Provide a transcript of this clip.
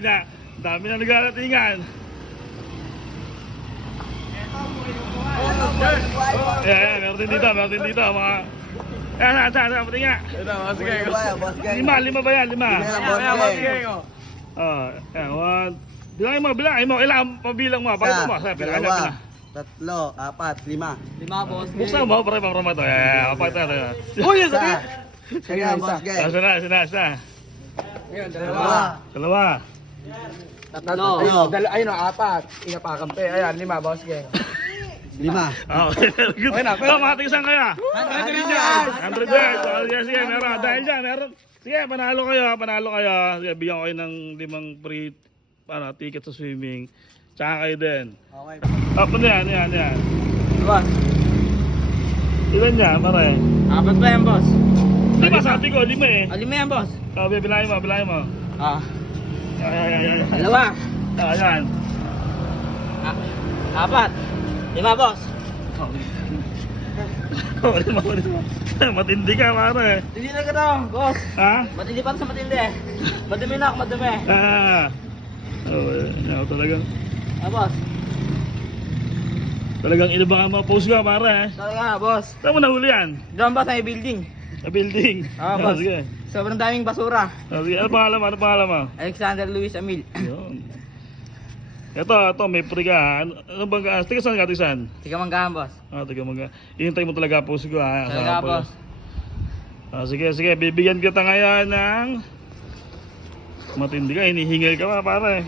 niya. Dami na nagaratingan. Ayan, meron din dito, mga... Ayan, saan, pati nga. Lima ba yan? Lima. Ayan, bilangin mo, ilang pabilang mo, pakita mo. Dalawa, tatlo, apat, lima. Boss. Buksan mo, pare, pang to. Ayan, pakita natin. Uy, sabi! Sige, boss gang. Isa. Dalawa. Tatlo. Ayun o, apat. Inapakampi. Ayan, lima, boss gang. Lima. Okay, good. Matigisan kaya. 100 yards. Sige, meron. Dahil dyan, meron. Sige, panalo kayo. Sige, bigyan ko kayo ng 5 free ticket sa swimming. Tsaka kayo din. Okay. Ano yan. Boss. Ilan yan, pare? Apat ba yan, boss? 5 sabi ko, 5 eh. Lima yan, boss. Bilangin mo. Ayan. Dalawa. Ayan. Apat. Lima, boss. Lima. Matindi ka, pare. Hindi na ka to, boss. Ha? Matindi pa sa matindi. Madumi na ako, madumi. Talagang. Boss. Talagang inabangan mga post ka, pare. Talaga, boss. Saan mo nahuli yan? Diyan ba sa building? Sa building. Boss. Sige. Sobrang daming basura. Sige. Ano pangalan mo? Alexander Luis Amil. Yun. Ito, may free ka. Ano bang tiga saan ka? Tiga Manggahan, boss. Tiga mga. Ihintay mo talaga post ko, ha. Talaga, boss. Sige. Bibigyan kita ngayon ng matindi ka. Hinihingal ka pa, pare.